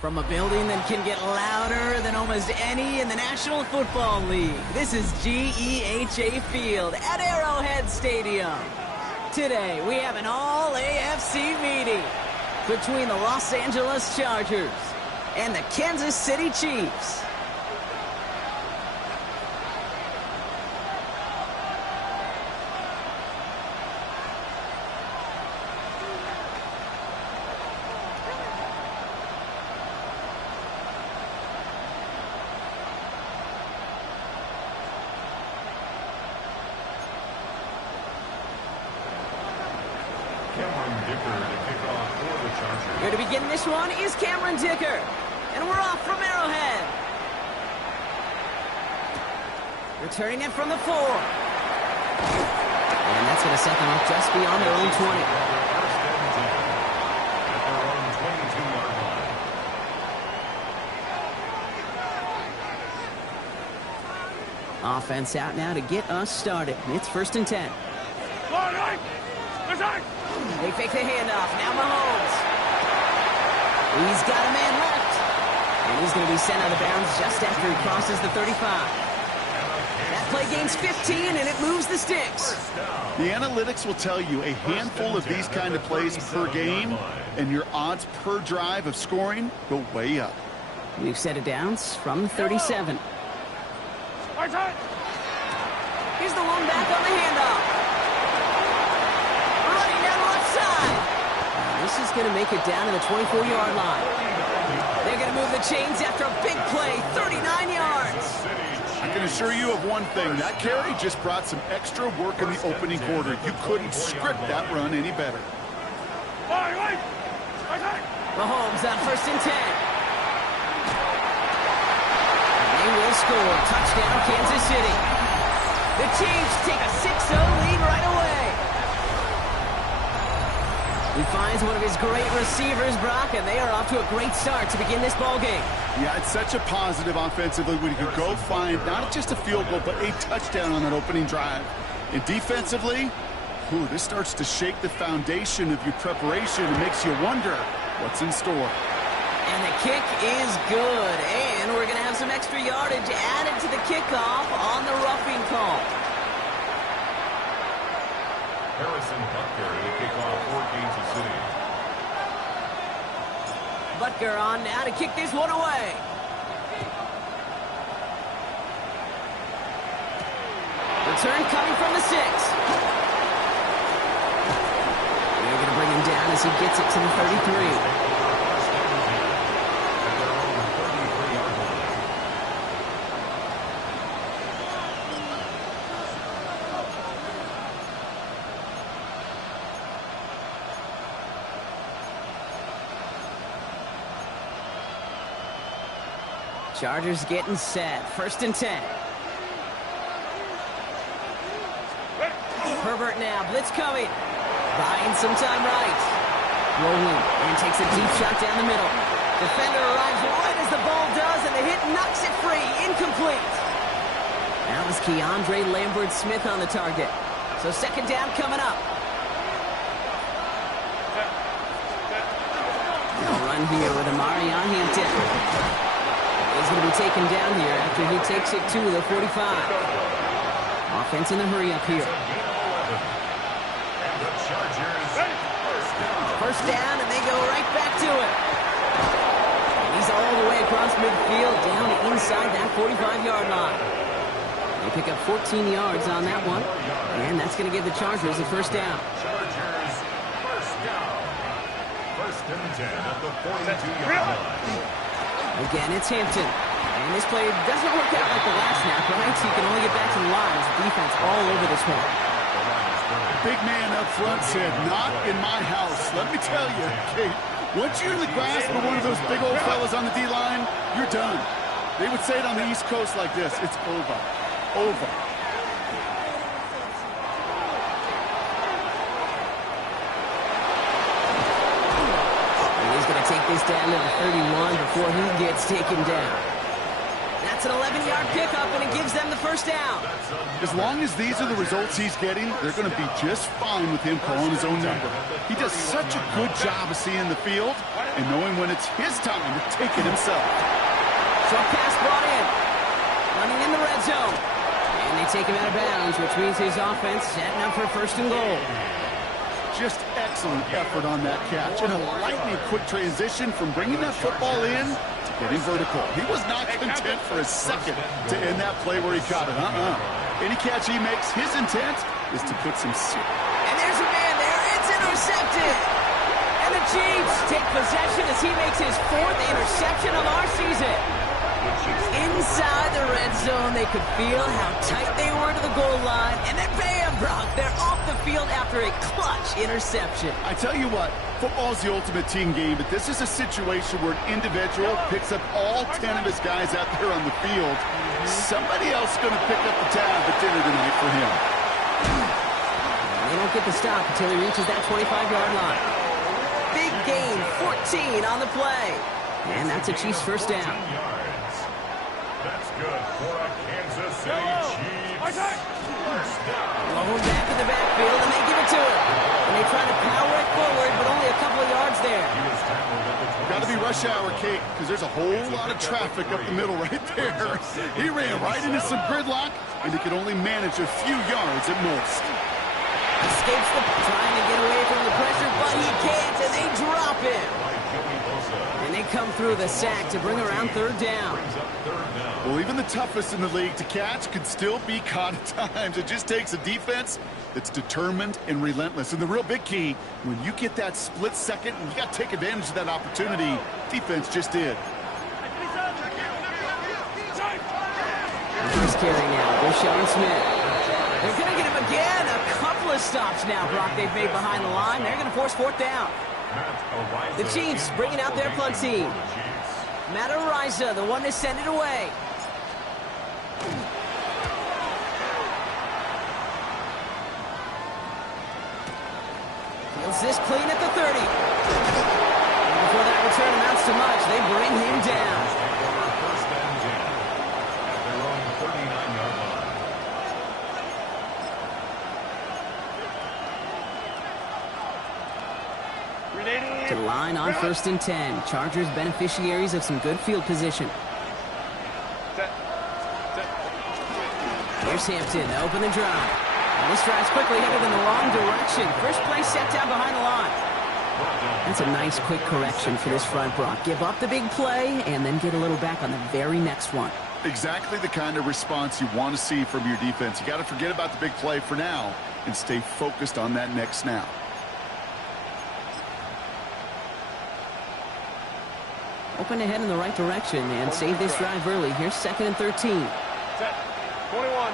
From a building that can get louder than almost any in the National Football League, this is GEHA Field at Arrowhead Stadium. Today, we have an all-AFC meeting between the Los Angeles Chargers and the Kansas City Chiefs. Here to begin this one is Cameron Dicker. And we're off from Arrowhead. Returning it from the 4. And that's going to set them up just beyond their own 20. Offense out now to get us started. It's 1st and 10. They fake the handoff. Now Mahomes. He's got a man left. And he's going to be sent out of bounds just after he crosses the 35. That play gains 15, and it moves the sticks. The analytics will tell you a handful of these kind of plays per game, and your odds per drive of scoring go way up. We've set it downs from the 37. Here's the one back on the handoff. Running down the left side. This is going to make it down to the 24-yard line. They're going to move the chains after a big play, 39 yards. I can assure you of one thing. That carry just brought some extra work in the opening quarter. You couldn't script that run any better. Mahomes on 1st and 10. They will score. Touchdown, Kansas City. The Chiefs take a 6-0 lead right away. He finds one of his great receivers, Brock, and they are off to a great start to begin this ball game. Yeah, it's such a positive offensively when you can go find not just a field goal, but a touchdown on that opening drive. And defensively, this starts to shake the foundation of your preparation and makes you wonder what's in store. And the kick is good, and we're going to have some extra yardage added to the kickoff on the roughing call. Harrison Butker to kick off for Kansas City. Butker on now to kick this one away. Return coming from the 6. They're going to bring him down as he gets it to the 33. Chargers getting set. 1st and 10. Herbert now. Blitz coming. Buying some time right. Rolling and takes a deep shot down the middle. Defender arrives right as the ball does, and the hit knocks it free. Incomplete. That was Keandre Lambert-Smith on the target. So 2nd down coming up. They'll run here with Amari on Hampton. He's going to be taken down here after he takes it to the 45. Offense in the hurry up here. 1st down, and they go right back to it. And he's all the way across midfield, down inside that 45-yard line. They pick up 14 yards on that one, and that's going to give the Chargers a 1st down. Chargers, 1st down. 1st and 10 at the 42-yard line. Again, it's Hampton. And this play doesn't work out like the last snap, right? So you can only get back to the line as the defense all over this one. Big man up front said, "Not in my house." Let me tell you, Kate, once you're in the grasp of one of those big old fellas on the D-line, you're done. They would say it on the East Coast like this: it's over. Over. Take this down to the 31 before he gets taken down. That's an 11-yard pickup, and it gives them the 1st down. As long as these are the results he's getting, they're going to be just fine with him calling his own number. He does such a good job of seeing the field. and knowing when it's his time to take it himself. Short pass brought in. Running in the red zone. And they take him out of bounds, which means his offense setting up for first and goal. Just excellent effort on that catch, and a lightning quick transition from bringing that football in to getting vertical. He was not content for a second to end that play where he caught it. Any catch he makes, his intent is to put some... And there's a man there. It's intercepted. And the Chiefs take possession as he makes his 4th interception of our season. Inside the red zone, they could feel how tight they were to the goal line. And then bam, Brock, they're off the field after a clutch interception. I tell you what, football's the ultimate team game, but this is a situation where an individual picks up all 10 of his guys out there on the field. Somebody else is going to pick up the tab at dinner tonight for him. They don't get the stop until he reaches that 25-yard line. Big gain, 14 on the play. And that's a Chiefs first down. That's good for a Kansas City Chiefs first down. Blown back in the backfield, and they give it to him. And they try to power it forward, but only a couple of yards there. Got to be rush hour, Kate, because there's a whole lot of traffic up the middle right there. He ran right into some gridlock, and he could only manage a few yards at most. Escapes trying to get away from the pressure, but he can't, and they drop him. And they come through the sack to bring around 3rd down. Well, even the toughest in the league to catch could still be caught at times. It just takes a defense that's determined and relentless. And the real big key, when you get that split second, you got to take advantage of that opportunity. Defense just did. First carry now. They're showing Smith. They're going to get him again. A couple of stops now, Brock, they've made behind the line. They're going to force 4th down. The Chiefs bringing out their punt team. Matt Ariza, the one to send it away. Feels this clean at the 30. And before that return amounts to much, they bring him down. First and 10 at their own 39-yard line. To the line on 1st and 10. Chargers beneficiaries of some good field position. Here's Hampton, open and drive. And this drive's quickly headed in the wrong direction. First play set down behind the line. That's a nice quick correction for this front, Brock. Give up the big play and then get a little back on the very next one. Exactly the kind of response you want to see from your defense. You got to forget about the big play for now and stay focused on that next snap. Open ahead in the right direction and save this drive early. Here's 2nd and 13. Set. 21.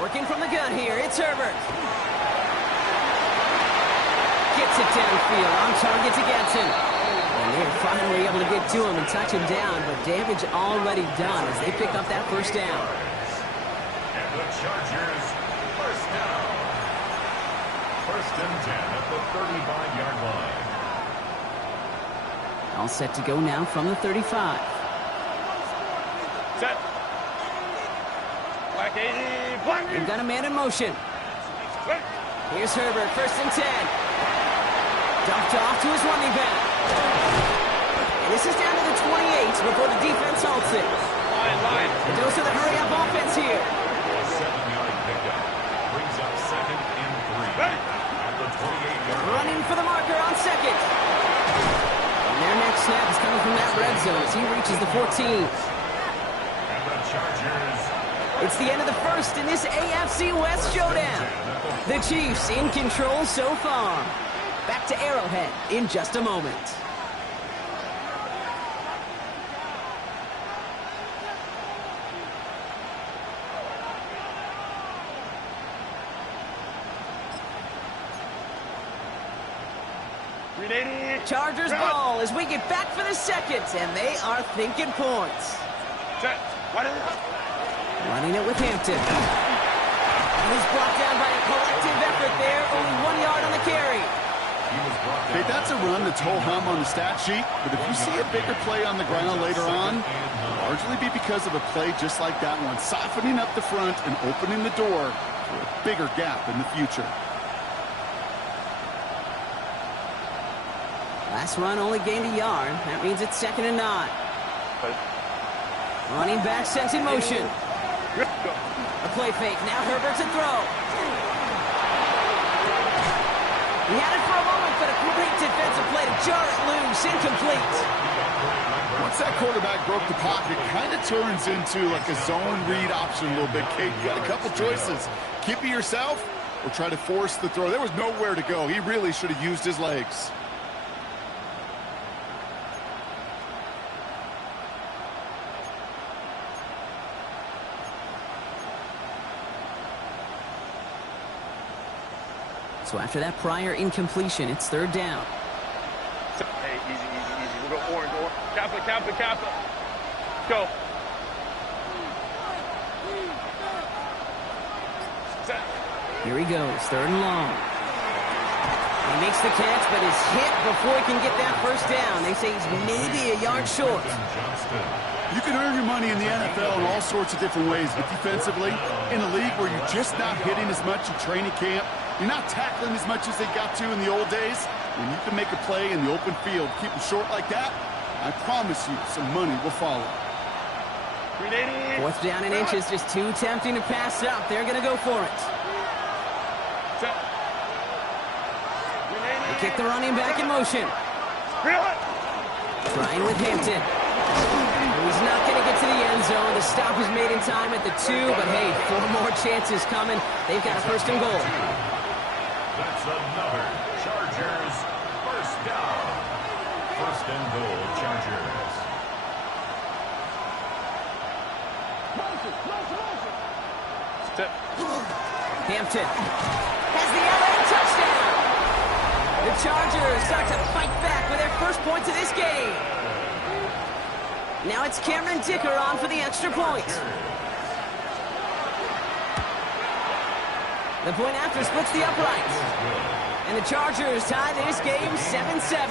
Working from the gun here, it's Herbert. Gets it downfield, on target to Getson. And they're finally able to get to him and touch him down, but damage already done as they pick up that first down. And the Chargers first down. 1st and 10 at the 35-yard line. All set to go now from the 35. Set. Black 80. Black. They've got a man in motion. Here's Herbert, 1st and 10. Dumped off to his running back. And this is down to the 28 before the defense halts it. Line. A dose of the hurry-up offense here. 7-yard pickup brings up 2nd and 3 at the 28-yard line. Running for the marker on 2nd. And their next snap is coming from that red zone as he reaches the 14. And the Chargers. It's the end of the first in this AFC West showdown. The Chiefs in control so far. Back to Arrowhead in just a moment. Chargers ball as we get back for the second, and they are thinking points. Running it with Hampton. And he's brought down by a collective effort there. Only 1 yard on the carry. Okay, that's a run that's ho-hum on the stat sheet, but if you see a bigger play on the ground later on, it'll largely be because of a play just like that one, softening up the front and opening the door for a bigger gap in the future. Last run only gained a yard. That means it's 2nd and 9. Running back sent in motion. A play fake. Now Herbert to throw. He had it for a moment, but a great defensive play to jar it loose. Incomplete. Once that quarterback broke the pocket, kind of turns into like a zone read option a little bit. Kate, you got a couple choices. Keep it yourself or try to force the throw. There was nowhere to go. He really should have used his legs. So after that prior incompletion, it's 3rd down. Hey, easy. We'll go orange. Kappa. Go. Set. Here he goes, 3rd and long. He makes the catch, but is hit before he can get that 1st down. They say he's maybe a yard short. You can earn your money in the NFL in all sorts of different ways, but defensively, in a league where you're just not hitting as much in training camp, you're not tackling as much as they got to in the old days, when you can make a play in the open field, keep it short like that, I promise you some money will follow. 4th down and inches, just too tempting to pass up. They're going to go for it. Set. They kick the running back in motion. Trying with Hampton. He's not going to get to the end zone. The stop is made in time at the 2, but hey, 4 more chances coming. They've got a 1st and goal. That's another Chargers 1st down. 1st and goal, Chargers. Set. Hampton has the LA touchdown. The Chargers start to fight back with their 1st points of this game. Now it's Cameron Dicker on for the extra point. The point after splits the uprights. And the Chargers tie this game 7-7.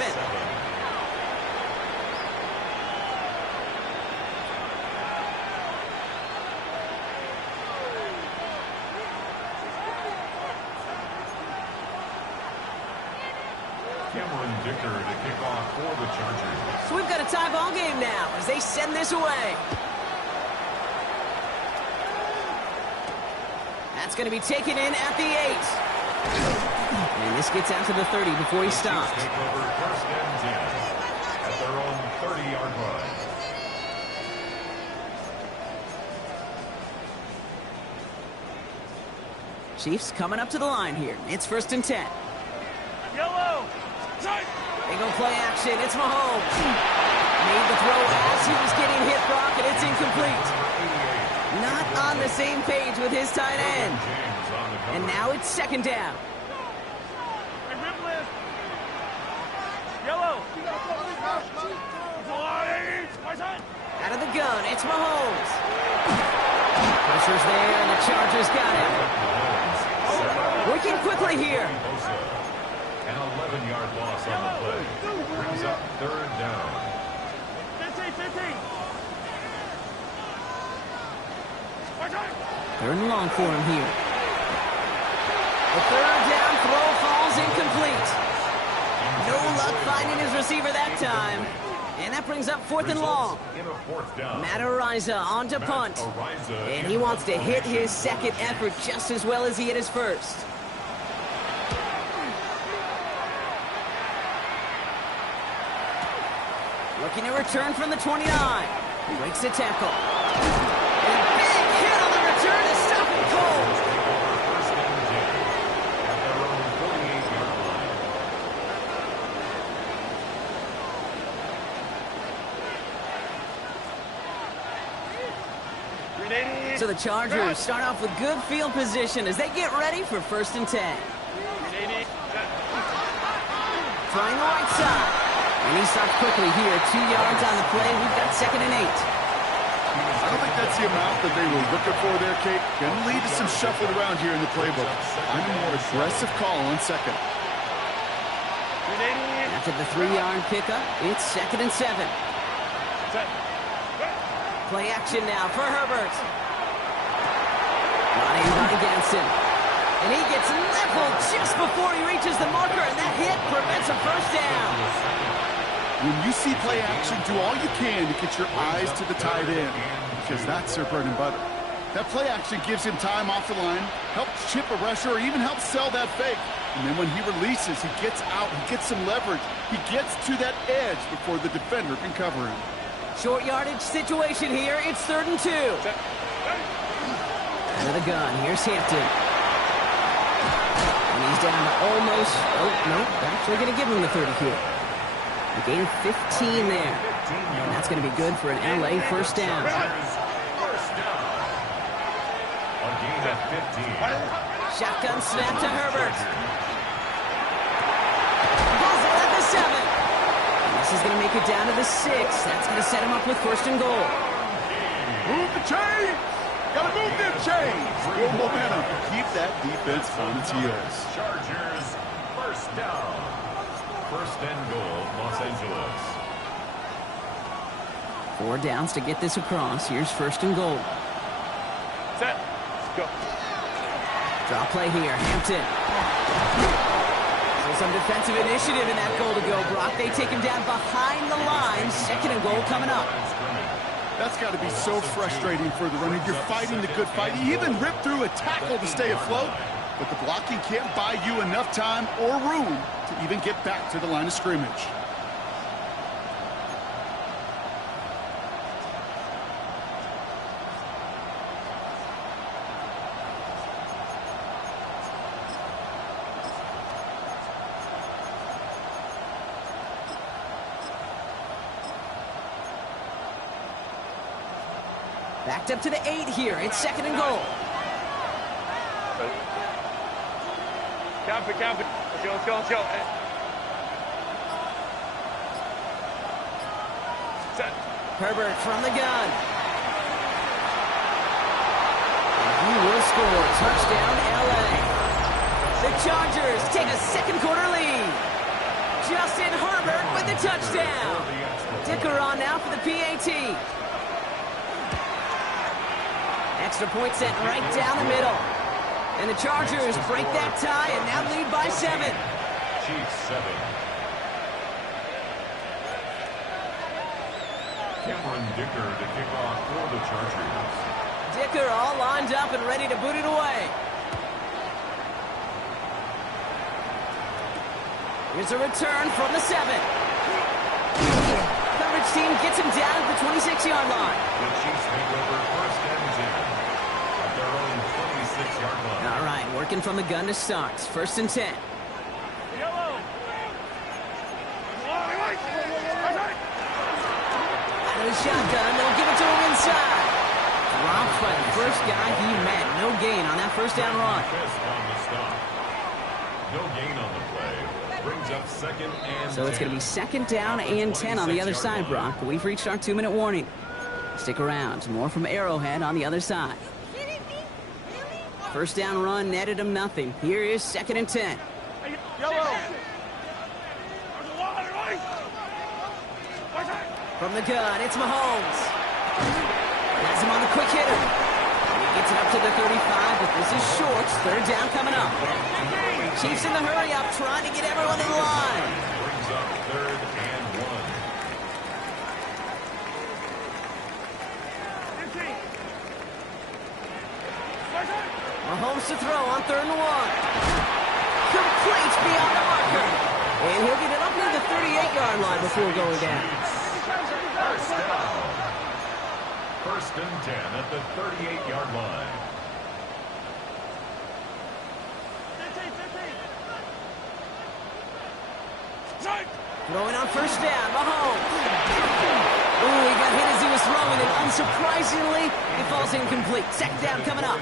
Cameron Dicker to kick off for the Chargers. So we've got a tie ball game now as they send this away. That's going to be taken in at the 8. And this gets out to the 30 before he stops. Take over 1st and 10 at their own 30-yard line. Chiefs coming up to the line here. It's 1st and 10. Yellow. They go play action. It's Mahomes. Made the throw as he was getting hit, Brock, and it's incomplete. Not on the same page with his tight end. And now it's 2nd down. Yellow. Out of the gun, it's Mahomes. Pressure's there, and the Chargers got him. Working quickly here. An 11-yard loss on the play. Brings up 3rd down. 15. 3rd and long for him here. The 3rd down throw falls incomplete. No luck finding his receiver that time. And that brings up 4th and long. In a 4th down. Matt Ariza on to punt. And he wants to hit his 2nd effort just as well as he hit his 1st. Looking to return from the 29. Breaks the tackle. And a big hit on the return to stop him cold. 1st and 10 at their own 48-yard line. So the Chargers start off with good field position as they get ready for 1st and 10. Trying the right side. And he stops quickly here. 2 yards on the play. We've got 2nd and 8. I don't think that's the amount that they were looking for there, Kate. Going to lead to some shuffling around here in the playbook. I'm a more aggressive call on 2nd. After the 3-yard pickup, it's 2nd and 7. Play action now for Herbert. Running by Ganson. And he gets leveled just before he reaches the marker, and that hit prevents a first down. When you see play action, do all you can to get your eyes to the tight end, because that's their bread and butter. That play action gives him time off the line, helps chip a rusher, or even helps sell that fake. And then when he releases, he gets out, he gets some leverage. He gets to that edge before the defender can cover him. Short yardage situation here. It's 3rd and 2. Out of the gun. Here's Hampton. And he's down to almost... Oh, no. They're actually going to give him the 30 here. A gain of 15 there. And that's going to be good for an LA first down. First down. A gain of 15. Shotgun snap to Herbert. Pulls it at the 7. This is going to make it down to the 6. That's going to set him up with 1st and goal. Move the chains! Gotta move them chains! Good momentum. Keep that defense on its heels. Chargers, first down. 1st and goal, Los Angeles. 4 downs to get this across. Here's 1st and goal. Set. Go. Draw play here. Hampton. So some defensive initiative in that goal to go, Brock. They take him down behind the line. 2nd and goal coming up. That's got to be so frustrating for the runner. You're fighting the good fight. You even rip through a tackle to stay afloat, but the blocking can't buy you enough time or room to even get back to the line of scrimmage. Backed up to the 8 here. It's 2nd and goal. Count it. Let's go. Set. Herbert from the gun. And he will score. Touchdown, LA. The Chargers take a 2nd quarter lead. Justin Herbert with the touchdown. Dicker on now for the PAT. Extra point set right down the middle. And the Chargers break that tie and now lead by 7. Chiefs 7. Cameron Dicker to kick off for the Chargers. Dicker all lined up and ready to boot it away. Here's a return from the 7. Coverage team gets him down at the 26-yard line. The Chiefs make over 1st and 10 at their own 26-yard line. All right, working from the gun to start. 1st and 10. Yellow. Out of the shotgun, they'll give it to him inside. Dropped by the first guy he met. No gain on that 1st down run. Fisk on the stop. No gain on the play. Brings up 2nd and So it's going to be 2nd down and 10 on the other side, Brock. We've reached our 2-minute warning. Stick around. More from Arrowhead on the other side. 1st down run netted him nothing. Here is 2nd and 10. Yellow. From the gun, it's Mahomes. Has him on the quick hitter. He gets it up to the 35, but this is short. 3rd down coming up. Chiefs in the hurry up, trying to get everyone in line. brings up 3rd and 1. Mahomes to throw on 3rd and 1. Complete beyond the marker. And he'll get it up near the 38-yard line before going down. First down. 1st and 10 at the 38-yard line. Throwing on 1st down, Mahomes. Ooh, he got hit as he was throwing, and unsurprisingly, it falls incomplete. 2nd down coming up.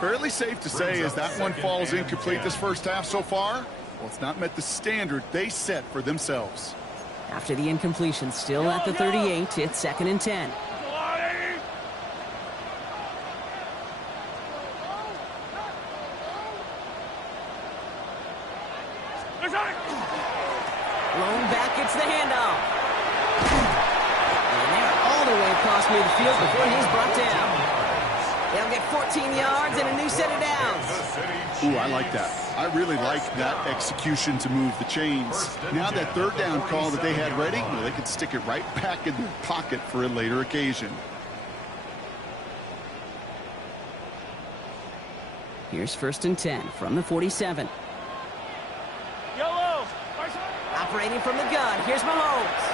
Fairly safe to say as that one falls incomplete this first half so far, well, it's not met the standard they set for themselves. After the incompletion, still at the 38, it's 2nd and 10. Lone back gets the handoff. And they're all the way across midfield before he's brought down. They'll get 14 yards and a new set of downs. Ooh, I like that. I really like that execution to move the chains. Now that third down call that they had ready, well, they could stick it right back in their pocket for a later occasion. Here's 1st and 10 from the 47. Yellow. Operating from the gun, here's Mahomes.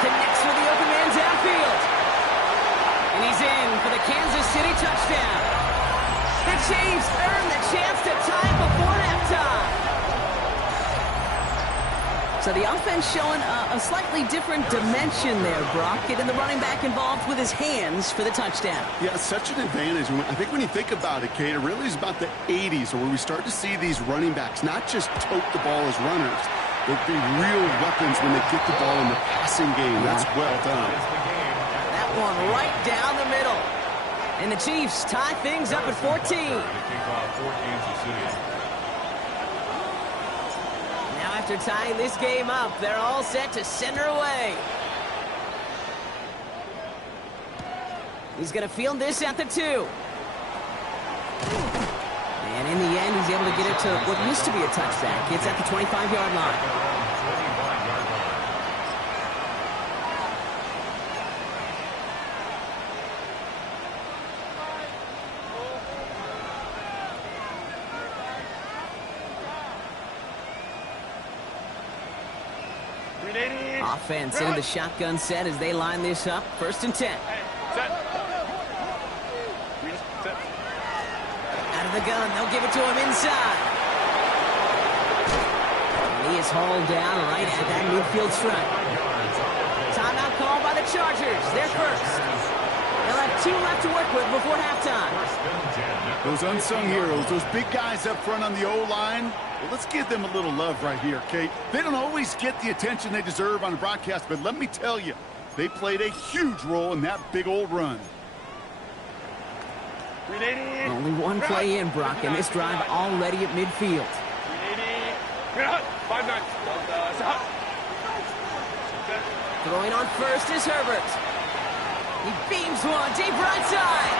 Connects with the open man downfield. And he's in for the Kansas City touchdown. The Chiefs earn the chance to tie it before halftime. So the offense showing a slightly different dimension there, Brock. Getting the running back involved with his hands for the touchdown. Yeah, such an advantage. I think when you think about it, Kate, it really is about the 80s where we start to see these running backs not just tote the ball as runners, but be real weapons when they get the ball in the passing game. That's well done. That one right down the middle. And the Chiefs tie things up at 14. Now after tying this game up, they're all set to send her away. He's going to field this at the 2. And in the end, he's able to get it to what used to be a touchback. It's at the 25-yard line. Offense into the shotgun set as they line this up. 1st and 10. Set. Out of the gun, they'll give it to him inside. And he is hauled down right at that midfield stripe. Timeout called by the Chargers. They're first. They'll have 2 left to work with before halftime. Those unsung heroes, those big guys up front on the O-line, well, let's give them a little love right here, Kate. They don't always get the attention they deserve on the broadcast, but let me tell you, they played a huge role in that big old run. Only one play in, Brock, and this drive already at midfield. 5-9. Throwing on first is Herbert. He beams one deep right side.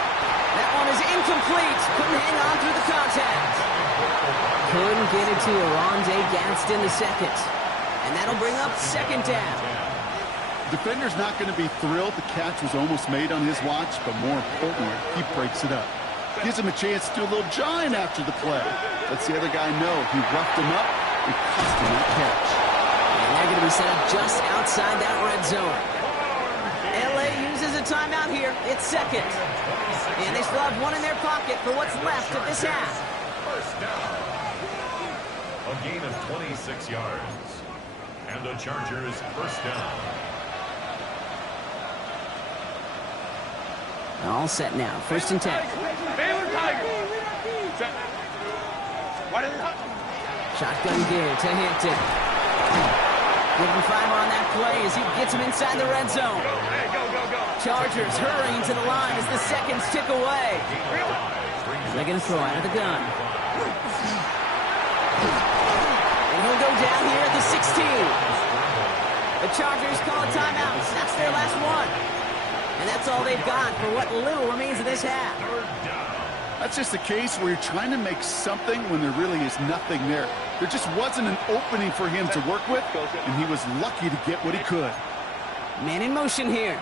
That one is incomplete. Couldn't hang on through the contact. Couldn't get it to Arondé Gadsden the second. And that'll bring up 2nd down. Defender's not going to be thrilled the catch was almost made on his watch, but more importantly, he breaks it up. Gives him a chance to do a little jawing after the play. Lets the other guy know he roughed him up and cost him that catch. And they're going to be set up just outside that red zone. LA uses a timeout here. It's 2nd. And they still have 1 in their pocket for what's left of this half. First down. A gain of 26 yards. And the Chargers first down. All set now. 1st and 10. Baylor Tiger. Set. What is it? Shotgun gear to Hampton. Give him 5 on that play as he gets him inside the red zone. Hey, go. Chargers hurrying to the line as the seconds tick away. They're going to throw out of the gun. And he'll go down here at the 16. The Chargers call a timeout. That's their last one. And that's all they've got for what little remains of this half. That's just a case where you're trying to make something when there really is nothing there. There just wasn't an opening for him to work with, and he was lucky to get what he could. Man in motion here.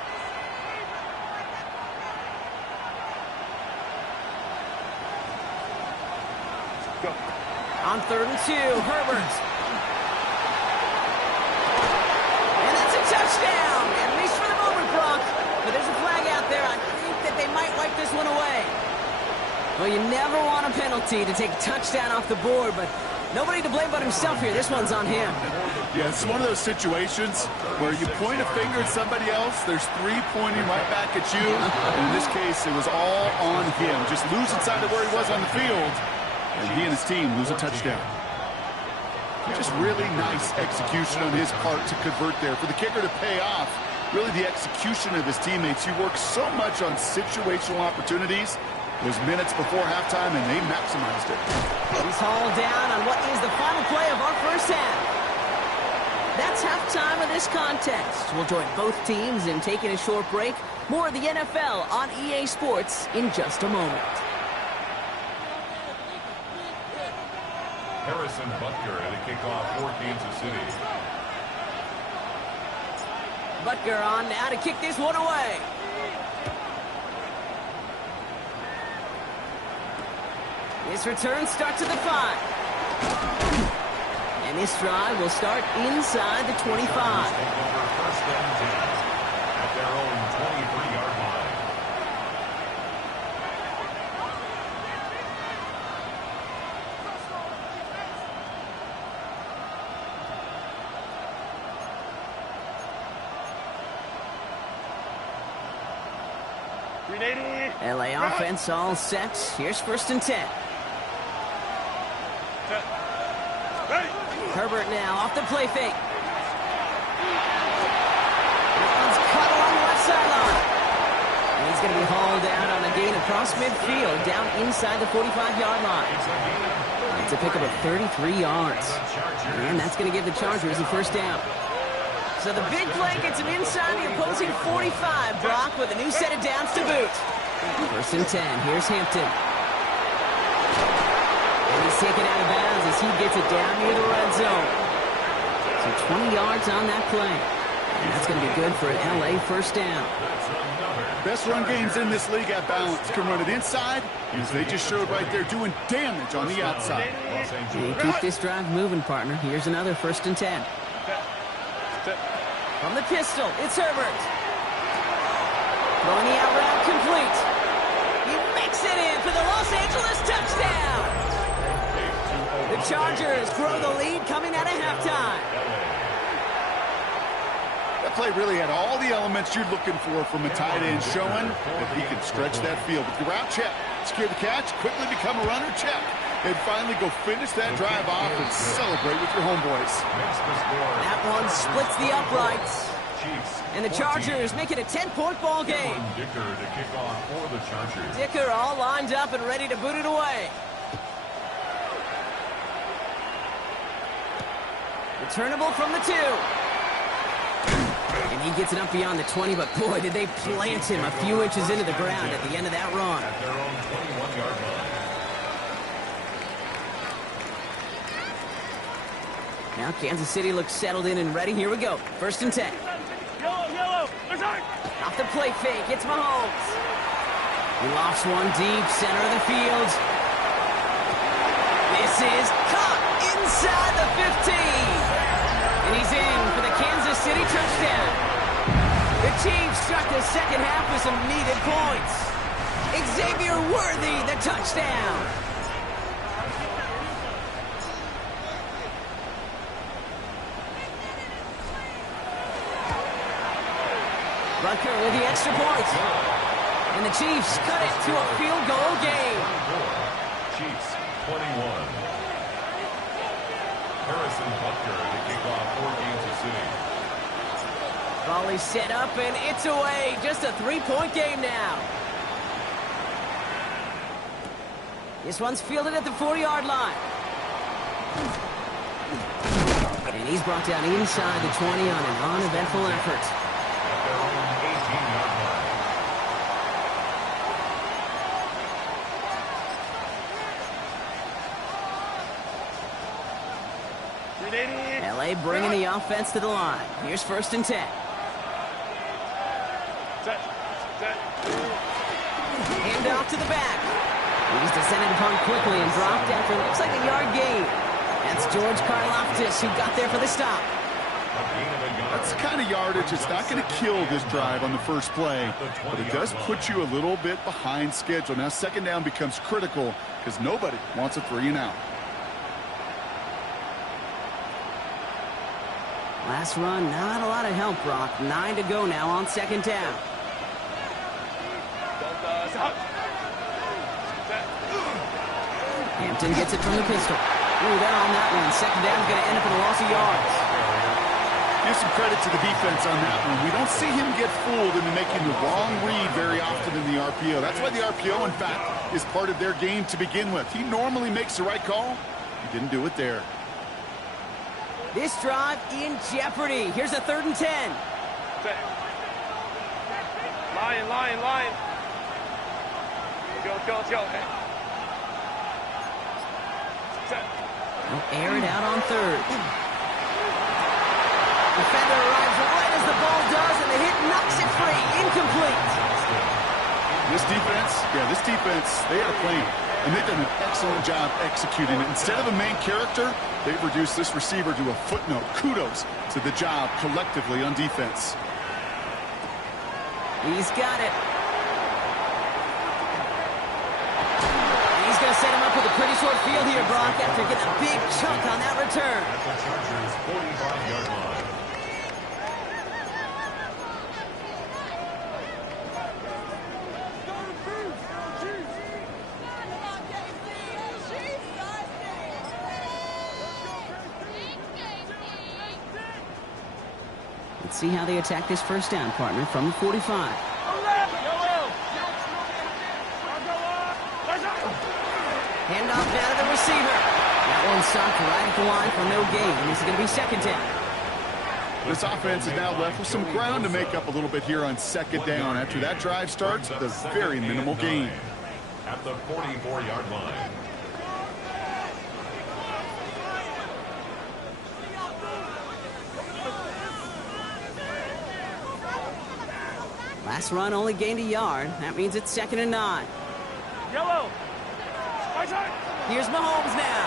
Go. On 3rd and 2, Herbert. And that's a touchdown, at least for the moment, Brock. But there's a flag out there. I think that they might wipe this one away. Well, you never want a penalty to take a touchdown off the board, but nobody to blame but himself here. This one's on him. Yeah, it's one of those situations where you point a finger at somebody else, there's 3 pointing right back at you, and in this case, it was all on him. Just lose inside of where he was on the field, and he and his team lose a touchdown. Just really nice execution on his part to convert there. For the kicker to pay off, really the execution of his teammates. He works so much on situational opportunities. Those minutes before halftime, and they maximized it. He's hauled down on what is the final play of our first half. That's halftime of this contest. We'll join both teams in taking a short break. More of the NFL on EA Sports in just a moment. Harrison Butker to kick off for Kansas City. Butker on now to kick this one away. This return starts at the 5. And this drive will start inside the 25. First and 10 at their own 23-yard line. LA offense all set. Here's first and 10. Herbert now off the play fake. That one's cut along the left sideline. And he's going to be hauled out on a gain across midfield down inside the 45-yard line. It's a pickup of 33 yards. And that's going to give the Chargers a first down. So the big play gets him inside the opposing 45, Brock, with a new set of downs to boot. First and 10. Here's Hampton. And he's taken out of bounds as he gets it down near the red zone. So 20 yards on that play. And that's going to be good for an LA first down. Best run games in this league at balance. Can run it inside, as they just showed right there, doing damage on the outside. And keep this drive moving, partner. Here's another first and 10. From the pistol, it's Herbert. Throwing the out route complete. He makes it in for the Los Angeles touchdown. The Chargers grow the lead coming out of halftime. That play really had all the elements you're looking for from a tight end, showing that he can stretch that field. With the route check, secure the catch, quickly become a runner, check. And finally go finish that drive off and celebrate with your homeboys. That one splits the uprights. And the Chargers make it a 10-point ball game. Dicker to kick off for the Chargers. Dicker all lined up and ready to boot it away. Returnable from the 2. And he gets it up beyond the 20, but boy, did they plant him a few inches into the ground at the end of that run. At their own 21-yard line. Now Kansas City looks settled in and ready. Here we go. First and 10. Yellow. Off the play fake, it's Mahomes. He lofts one deep, center of the field. This is caught inside the 15. And he's in for the Kansas City touchdown. The Chiefs start the second half with some needed points. Xavier Worthy, the touchdown. Butker with the extra point. And the Chiefs cut it to a field goal game. Chiefs 21. Harrison Butker to kick off for Kansas City. Volley set up and it's away. Just a 3-point game now. This one's fielded at the 40-yard line. And he's brought down inside the 20 on an uneventful effort. LA bringing the offense to the line. Here's first and 10. Hand off to the back. He's descended upon quickly and dropped after it looks like a yard gain. That's George Karlaftis who got there for the stop. That's the kind of yardage it's not going to kill this drive on the first play, but it does put you a little bit behind schedule. Now second down becomes critical because nobody wants a 3 and out. Last run, not a lot of help, Brock. 9 to go now on second down. Hampton gets it from the pistol. Ooh, that on that one. Second down's going to end up in a loss of yards. Give some credit to the defense on that one. We don't see him get fooled into making the wrong read very often in the RPO. That's why the RPO, in fact, is part of their game to begin with. He normally makes the right call. He didn't do it there. This drive in jeopardy. Here's a 3rd and 10. Set. Line. Go. Okay. Set. They'll air it out on 3rd. Defender arrives right as the ball does, and the hit knocks it free. Incomplete. This defense, they had a plan, and they've done an excellent job executing it. Instead of a main character, they've reduced this receiver to a footnote. Kudos to the job collectively on defense. He's got it. He's going to set him up with a pretty short field here, Brock, after getting a big chunk on that return. At the Chargers' 45-yard line. Let's see how they attack this first down, partner, from the 45. Handoff down to the receiver. That one stopped right at the line for no gain. This is going to be 2nd down. This offense is now left with some ground to make up a little bit here on 2nd down. After that drive starts with a very minimal gain. At the 44-yard line. Last run only gained a yard. That means it's 2nd and 9. Yellow. Here's Mahomes now.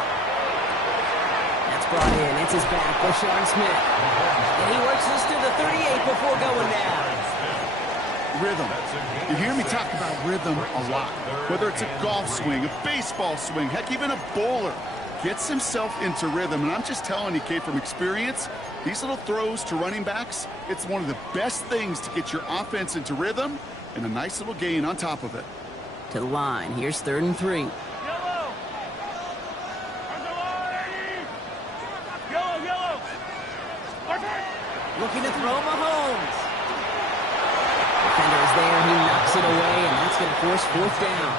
That's brought in. It's his back, Bashard Smith. And he works this to the 38 before going down. Rhythm. You hear me talk about rhythm a lot. Whether it's a golf swing, a baseball swing, heck, even a bowler gets himself into rhythm. And I'm just telling you, Kate, from experience, these little throws to running backs, it's one of the best things to get your offense into rhythm and a nice little gain on top of it. To the line. Here's 3rd and 3. Yellow. Looking to throw Mahomes. Defender is there. He knocks it away, and that's going to force 4th down.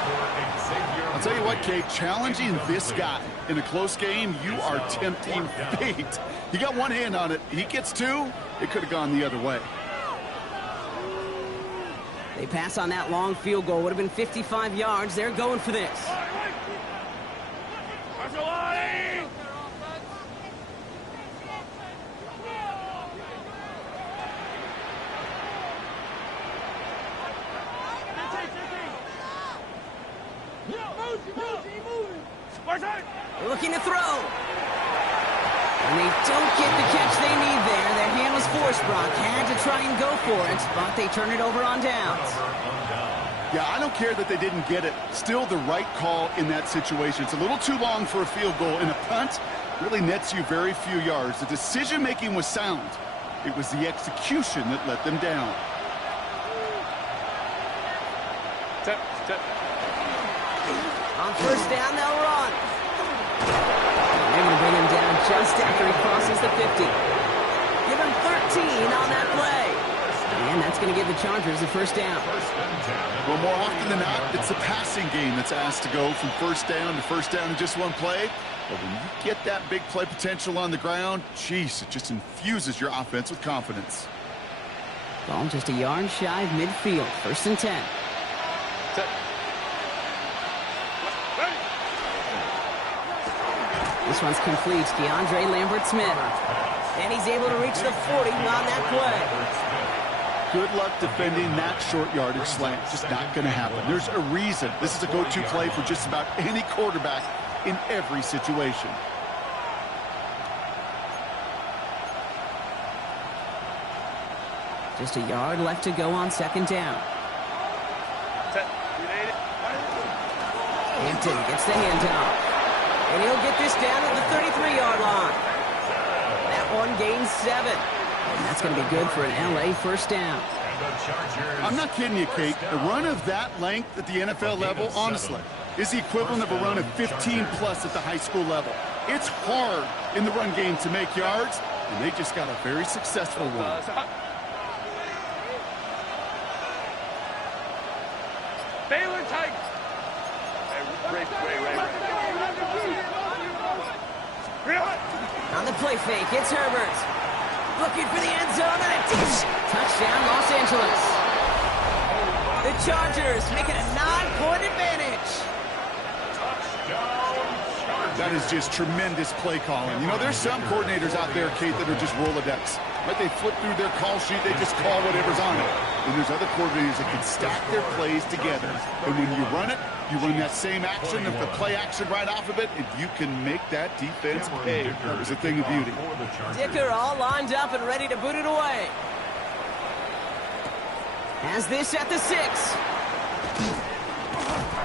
I'll tell you what, Kate, challenging this guy in a close game, you are tempting fate. You got one hand on it. He gets 2. It could have gone the other way. They pass on that long field goal. Would have been 55 yards. They're going for this. Looking to throw. And they don't get the catch they need there. Their hand was forced, Brock. Had to try and go for it, but they turn it over on downs. Yeah, I don't care that they didn't get it. Still the right call in that situation. It's a little too long for a field goal, and a punt really nets you very few yards. The decision-making was sound. It was the execution that let them down. On 1st down, they'll run. They're going to bring him down just after he crosses the 50. Give him 13 on that play. And that's going to give the Chargers the 1st down. Well, more often than not, it's the passing game that's asked to go from 1st down to 1st down in just one play. But when you get that big play potential on the ground, geez, it just infuses your offense with confidence. Ball just a yard shy of midfield. 1st and 10. This one's complete. DeAndre Lambert-Smith. And he's able to reach the 40 on that play. Good luck defending that short yardage slant. Just not going to happen. There's a reason. This is a go-to play for just about any quarterback in every situation. Just a yard left to go on 2nd down. Hampton gets the handoff. And he'll get this down at the 33-yard line. That one gains 7. And that's going to be good for an LA 1st down. I'm not kidding you, Kate. A run of that length at the NFL level, honestly, is the equivalent of a run of 15-plus at the high school level. It's hard in the run game to make yards, and they just got a very successful one. Baylor Tigers. Ray. On the play fake, it's Herbert. Looking for the end zone and a dish. Touchdown, Los Angeles. The Chargers making a 9-point advantage. That is just tremendous play calling. You know, there's some coordinators out there, Kate, that are just Rolodex. Right? They flip through their call sheet, they just call whatever's on it. And there's other coordinators that can stack their plays together. And when you run it, you run that same action, if the play action right off of it, and you can make that defense pay. That was a thing of beauty. Dicker all lined up and ready to boot it away. Has this at the 6.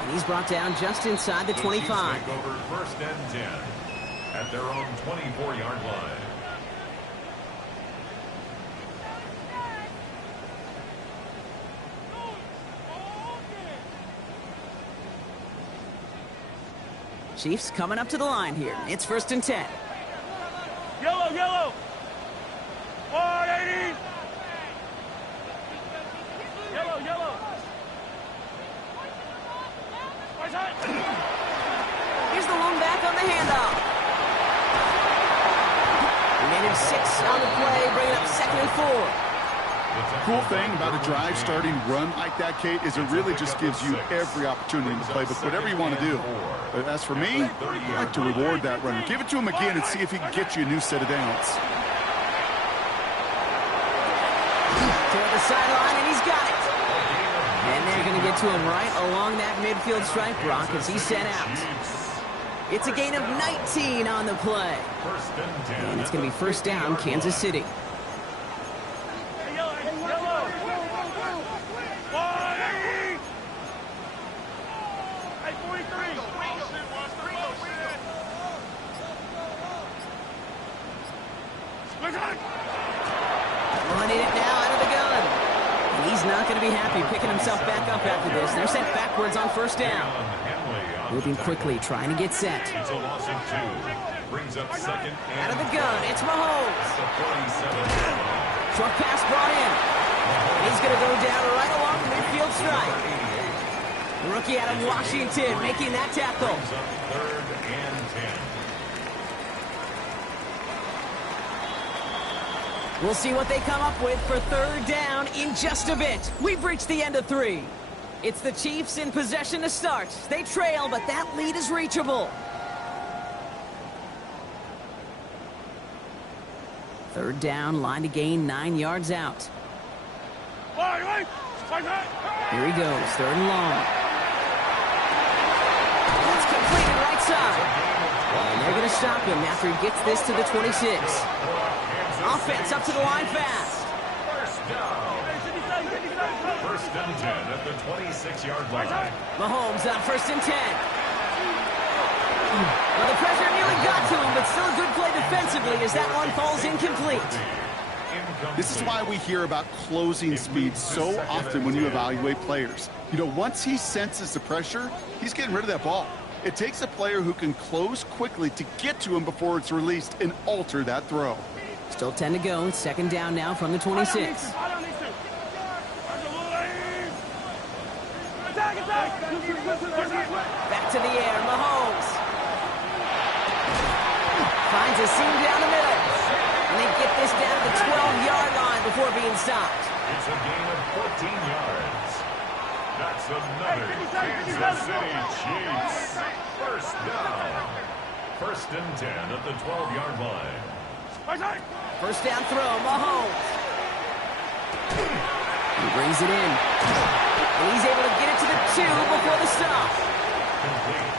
And he's brought down just inside the 25. Take over 1st and 10 at their own 24-yard line. Chiefs coming up to the line here. It's 1st and 10. Yellow, yellow. 180. Yellow, yellow. Here's the lone back on the handoff. We made him 6 on the play, bringing up 2nd and 4. Cool thing about a drive starting run like that, Kate, is it really just gives you every opportunity in the playbook, whatever you want to do. But as for me, I like to reward that runner. Give it to him again and see if he can get you a new set of downs. Toward the sideline, and he's got it. And they're going to get to him right along that midfield stripe, Brock, as he's sent out. It's a gain of 19 on the play. And it's going to be 1st down, Kansas City. Running it now out of the gun. And he's not going to be happy picking himself back up after this. They're sent backwards on 1st down. Moving quickly, trying to get set. It's a loss of 2. Brings up 2nd and out of the gun, it's Mahomes. Short pass brought in. He's going to go down right along the midfield stripe. The rookie out of Washington making that tackle. 3rd and 10. We'll see what they come up with for 3rd down in just a bit. We've reached the end of 3. It's the Chiefs in possession to start. They trail, but that lead is reachable. 3rd down, line to gain 9 yards out. Here he goes, 3rd and long. That's completed right side. And they're going to stop him after he gets this to the 26. Offense up to the line fast. 1st down. 1st and 10 at the 26-yard line. Mahomes on 1st and 10. Well, the pressure nearly got to him, but still a good play defensively as that one falls incomplete. This is why we hear about closing speed so often when you evaluate players. You know, once he senses the pressure, he's getting rid of that ball. It takes a player who can close quickly to get to him before it's released and alter that throw. Still 10 to go. 2nd down now from the 26. Back to the air, Mahomes. Finds a seam down the middle. And they get this down to the 12-yard line before being stopped. It's a gain of 14 yards. That's another Kansas City Chiefs. 1st down. 1st and 10 at the 12-yard line. 1st down throw, Mahomes. He brings it in. And he's able to get it to the 2 before the stop.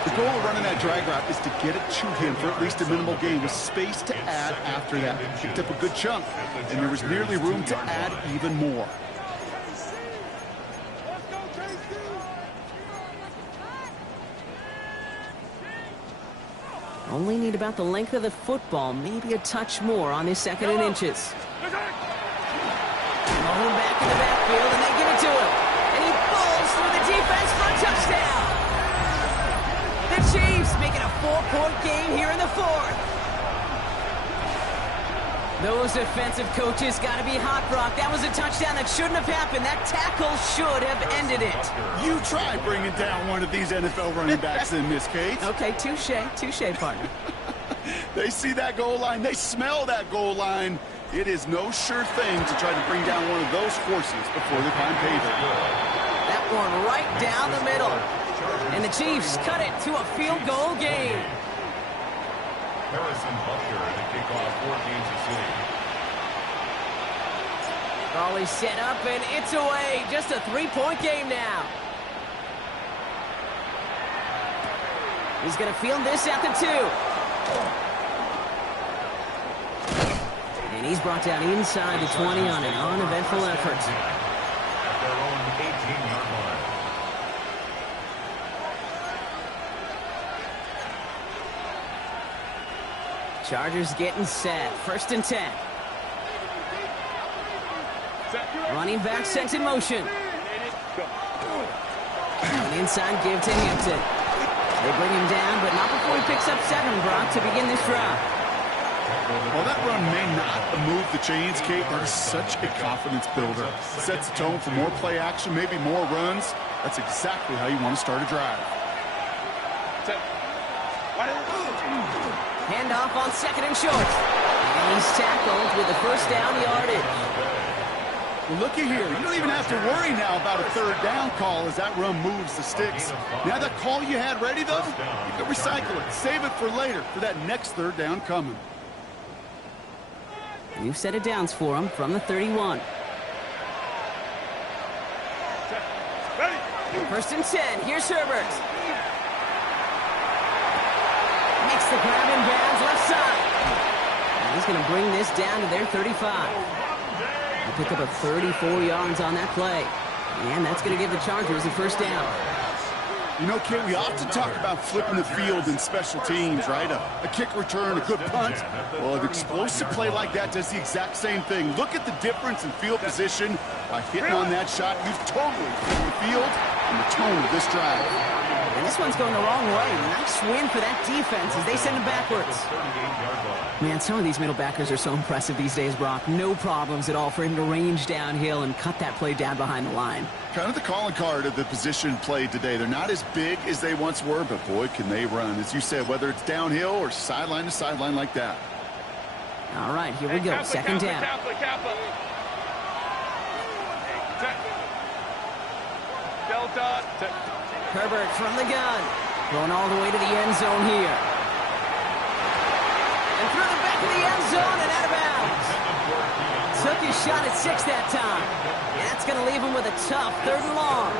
The goal of running that drag route is to get it to him for at least a minimal gain with space to add after that. Picked up a good chunk, and there was nearly room to add even more. Only need about the length of the football, maybe a touch more on his 2nd and inches. Mahomes back in the backfield, and they give it to him. And he falls through the defense for a touchdown. The Chiefs making a 4-point game here in the 4th. Those defensive coaches got to be hot, Brock. That was a touchdown that shouldn't have happened. That tackle should have ended it. You try bringing down one of these NFL running backs in, Miss Kate. Okay, touche, partner. They see that goal line. They smell that goal line. It is no sure thing to try to bring down one of those horses before they find pavement. That one right down the middle. And the Chiefs cut it to a field goal game. Harrison Butker to kick off for Kansas City. Ball is set up, and it's away. Just a three-point game now. He's going to field this at the 2. And he's brought down inside the 20 on an uneventful effort. At their own 18-yard line. Chargers getting set. 1st and 10. Running back sent in motion. An inside give to Hampton. They bring him down, but not before he picks up 7, Brock, to begin this drive. While that run may not move the chains, Kate, that is such a confidence builder. Sets the tone for more play action, maybe more runs. That's exactly how you want to start a drive. Handoff on 2nd and short. And he's tackled with the first down yardage. Well, looky here. You don't even have to worry now about a 3rd down call as that run moves the sticks. Now that call you had ready, though, you can recycle it. Save it for later for that next 3rd down coming. New set of downs for him from the 31. 1st and 10. Here's Herbert. Makes the grab in bounds left side. And he's going to bring this down to their 35. They pick up a 34 yards on that play. And that's going to give the Chargers a 1st down. You know, Kate, we often talk about flipping the field in special teams, right? A kick return, a good punt. Well, an explosive play like that does the exact same thing. Look at the difference in field position. By hitting on that shot, you've totally flipped the field and the tone of this drive. And this one's going the wrong way. Nice win for that defense as they send him backwards. Man, some of these middle backers are so impressive these days, Brock. No problems at all for him to range downhill and cut that play down behind the line. Kind of the calling card of the position played today. They're not as big as they once were, but boy, can they run. As you said, whether it's downhill or sideline to sideline like that. All right, here we go. 2nd down. Herbert from the gun. Going all the way to the end zone here. And through the back of the end zone and out of bounds. Took his shot at 6 that time. And that's going to leave him with a tough 3rd and long.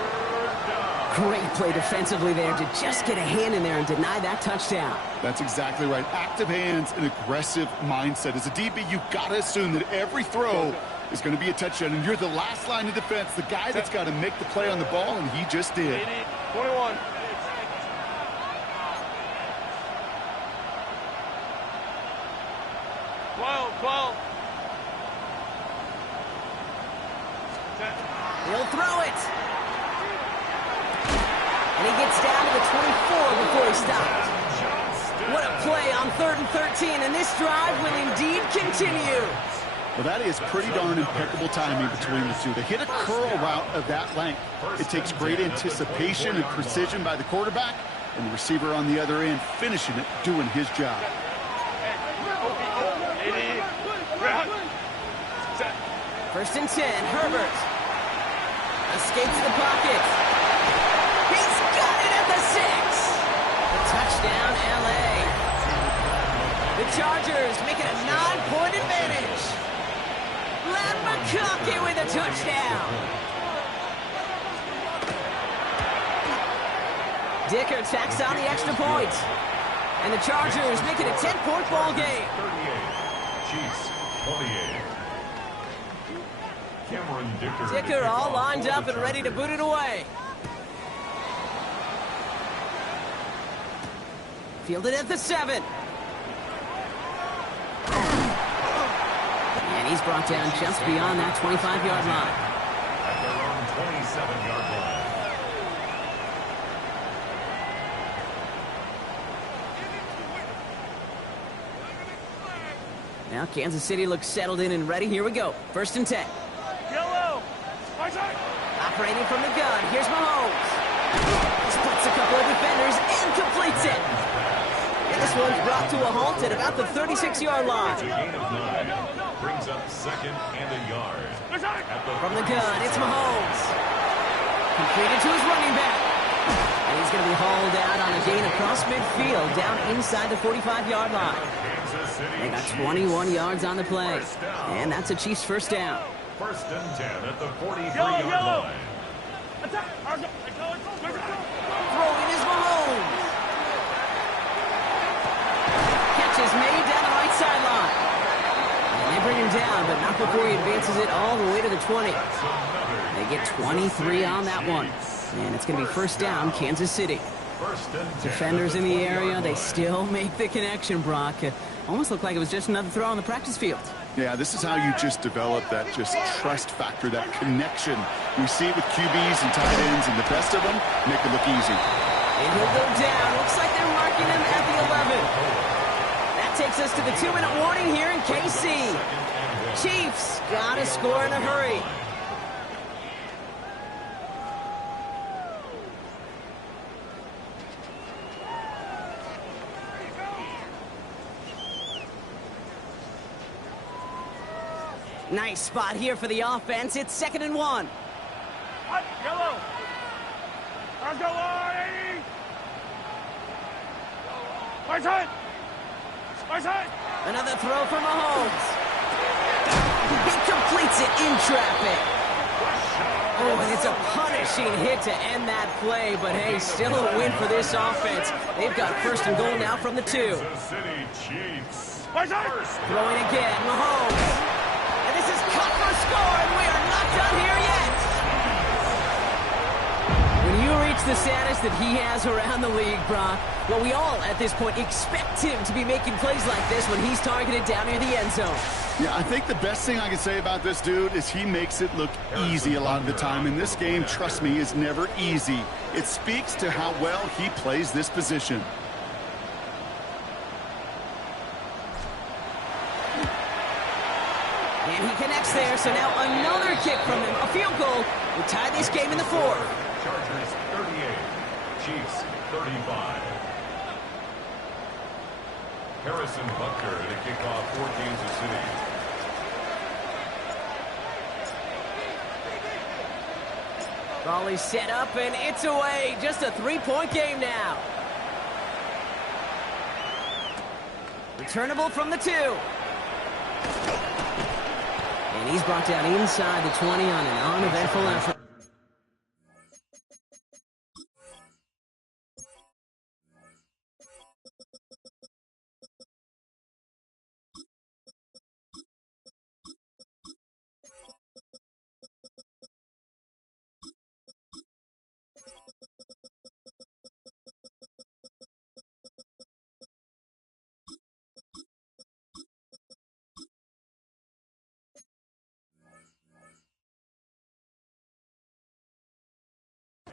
Great play defensively there to just get a hand in there and deny that touchdown. That's exactly right. Active hands and aggressive mindset. As a DB, you've got to assume that every throw is going to be a touchdown, and you're the last line of defense, the guy that's got to make the play on the ball, and he just did. 21. He'll throw it. And he gets down to the 24 before he stopped. What a play on 3rd and 13, and this drive will indeed continue. Well, that is pretty darn impeccable timing between the two. To hit a curl route of that length, it takes great anticipation and precision by the quarterback, and the receiver on the other end finishing it, doing his job. First and 10, Herbert. Escapes the pocket. He's got it at the 6. A touchdown, L.A. The Chargers make it a 9-point advantage. Len McConkey with a touchdown. Dicker tacks on the extra point. And the Chargers make it a 10-point ball game. 38. Chiefs, 28. Cameron Dicker all lined up and ready to boot it away. Fielded at the 7. And he's brought down just beyond that 25-yard line. At their own 27-yard line. Now Kansas City looks settled in and ready. Here we go. 1st and 10. Yellow. Operating from the gun. Here's Mahomes. Splits a couple of defenders and completes it. And this one's brought to a halt at about the 36-yard line. It's a gain of 9. Brings up 2nd and a yard. From the gun, it's Mahomes. Completed to his running back. And he's going to be hauled out on a gain across midfield, down inside the 45-yard line. They got 21 yards on the play. And that's a Chiefs first down. 1st and 10 at the 43-yard line. Throwing is Mahomes. Catch is made down the right sideline. And they bring him down, but not before he advances it all the way to the 20. They get 23 on that one. And it's going to be first down, Kansas City. Defenders in the area, they still make the connection, Brock. Almost looked like it was just another throw on the practice field. Yeah, this is how you just develop that just trust factor, that connection. We see it with QBs and tight ends, and the best of them make it look easy. And he'll go down. Looks like they're marking him at the 11. That takes us to the 2-minute warning here in KC. Chiefs got to score in a hurry. Nice spot here for the offense. It's 2nd and 1. Yellow. Let's go, 80. Right side. Right side. Another throw for Mahomes. He completes it in traffic. Oh, and it's a punishing hit to end that play, but hey, still a win for this offense. They've got 1st and goal now from the 2. Kansas City Chiefs. Right side. Throwing again, Mahomes. And this is cut for a score, and we are not done here yet. When you reach the status that he has around the league, Brock, well, we all at this point expect him to be making plays like this when he's targeted down near the end zone. Yeah, I think the best thing I can say about this dude is he makes it look easy a lot of the time. And this game, trust me, is never easy. It speaks to how well he plays this position. And he connects there, so now another kick from him. A field goal will tie this game in the 4th. Chargers 38, Chiefs 35. Harrison Butker to kick off for Kansas City. Volley set up, and it's away. Just a 3-point game now. Returnable from the 2. And he's brought down inside the 20 on an uneventful effort.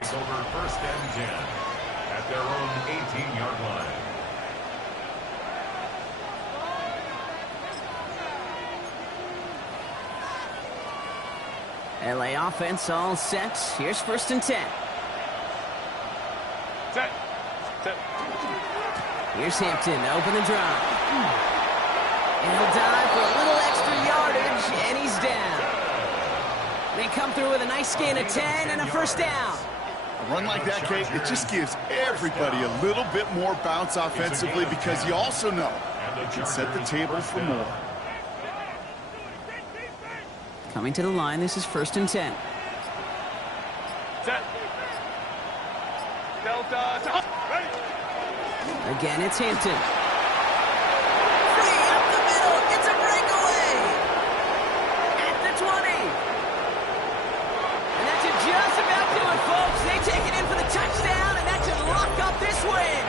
It's over 1st and 10 at their own 18-yard line. LA offense all set. Here's 1st and 10. Set. Set. Here's Hampton to open the drive. And he'll dive for a little extra yardage, and he's down. They come through with a nice gain of 10 and a 1st down. A run like that, Kate, it just gives everybody a little bit more bounce offensively because you also know you can set the table for more. Coming to the line, this is 1st and 10. Set. Delta. Ready. Again, it's Hampton. Free up the middle. It's a breakaway. At the 20. And that should just about do it, folks. They take it in for the touchdown, and that should lock up this win.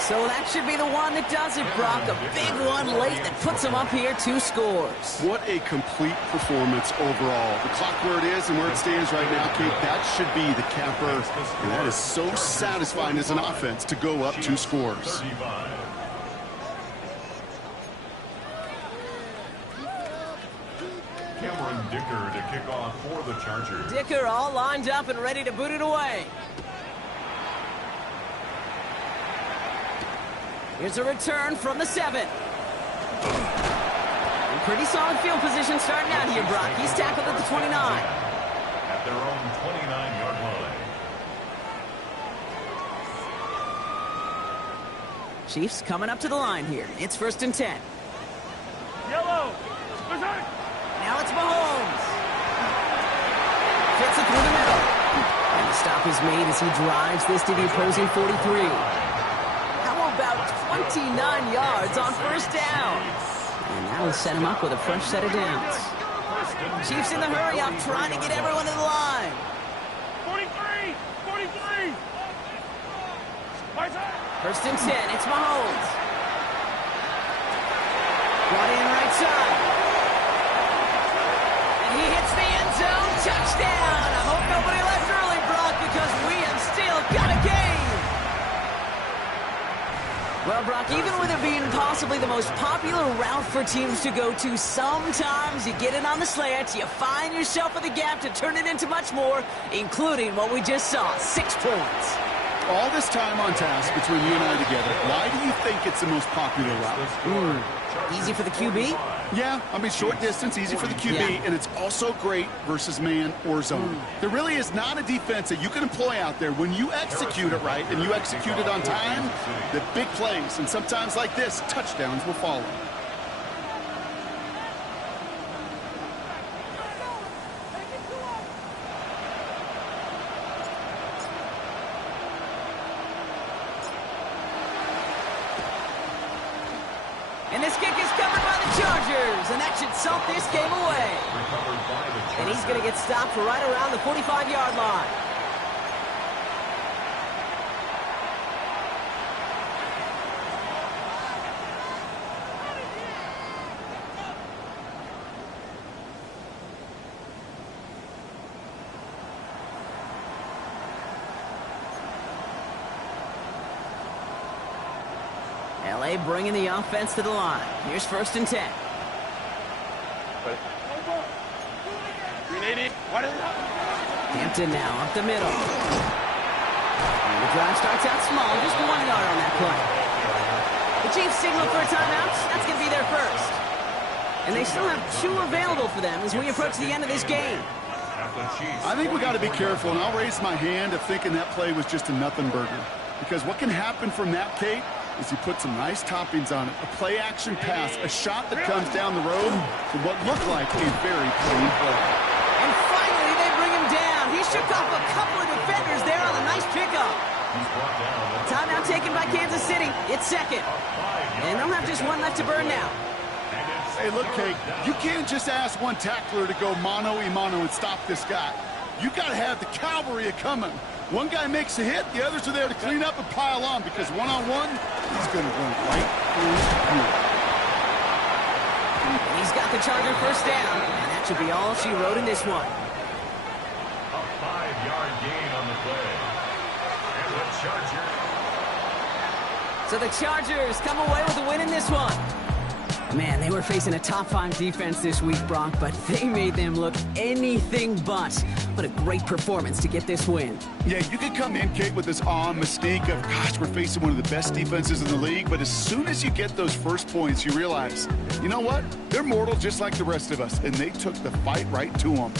So that should be the one that does it, Brock. A big one late that puts them up here 2 scores. What a complete performance overall. The clock where it is and where it stands right now, Kate, that should be the capper. And that is so satisfying as an offense to go up 2 scores. Cameron Dicker to kick off for the Chargers. Dicker all lined up and ready to boot it away. Here's a return from the 7. And pretty solid field position starting out here, Brock. He's tackled at the 29. At their own 29-yard line. Chiefs coming up to the line here. It's 1st and 10. Yellow. Now it's Mahomes. Gets it through the middle. And the stop is made as he drives this to the opposing 43. How about 29 yards on 1st down? And that'll set him up with a fresh set of downs. Chiefs in the hurry up, trying to get everyone to the line. 43. 43. 1st and 10. It's Mahomes. Brought in right side. And he hits the end zone. Touchdown. I hope nobody left early, Brock, because we have still got a game. Well, Brock, even with it being possibly the most popular route for teams to go to, sometimes you get it on the slant, you find yourself with a gap to turn it into much more, including what we just saw, 6 points. All this time on task between you and I together, why do you think it's the most popular route? Easy for the QB? Yeah, I mean, short distance, easy for the QB, Yeah. and it's also great versus man or zone. There really is not a defense that you can employ out there. When you execute it right and you execute it on time, the big plays, and sometimes like this, touchdowns will follow. And this kick is covered by the Chargers, and that should salt this game away. And he's going to get stopped right around the 45-yard line. LA bringing the offense to the line. Here's 1st and 10. 380. Hampton now up the middle. And the drive starts out small, just 1 yard on that play. The Chiefs signal for a timeout. That's going to be their first. And they still have 2 available for them as we approach the end of this game. I think we got to be careful, and I'll raise my hand of thinking that play was just a nothing burger. Because what can happen from that, Kate, is you put some nice toppings on it. A play-action pass, a shot that comes down the road from what looked like a very clean play. And finally, they bring him down. He shook off a couple of defenders there on a nice pickup. Timeout taken by Kansas City. It's 2nd. And they'll have just 1 left to burn now. Hey, look, Kate, you can't just ask one tackler to go mano-a-mano and stop this guy. You got to have the cavalry coming. One guy makes a hit, the others are there to clean up and pile on, because one-on-one, he's going to run right through you. He's got the Charger 1st down, and that should be all she wrote in this one. A 5-yard gain on the play. And the Chargers. So the Chargers come away with a win in this one. Man, they were facing a top-5 defense this week, Brock, but they made them look anything but. What a great performance to get this win. Yeah, you could come in, Kate, with this awe and mystique of, gosh, we're facing one of the best defenses in the league, but as soon as you get those first points, you realize, you know what? They're mortal just like the rest of us, and they took the fight right to them.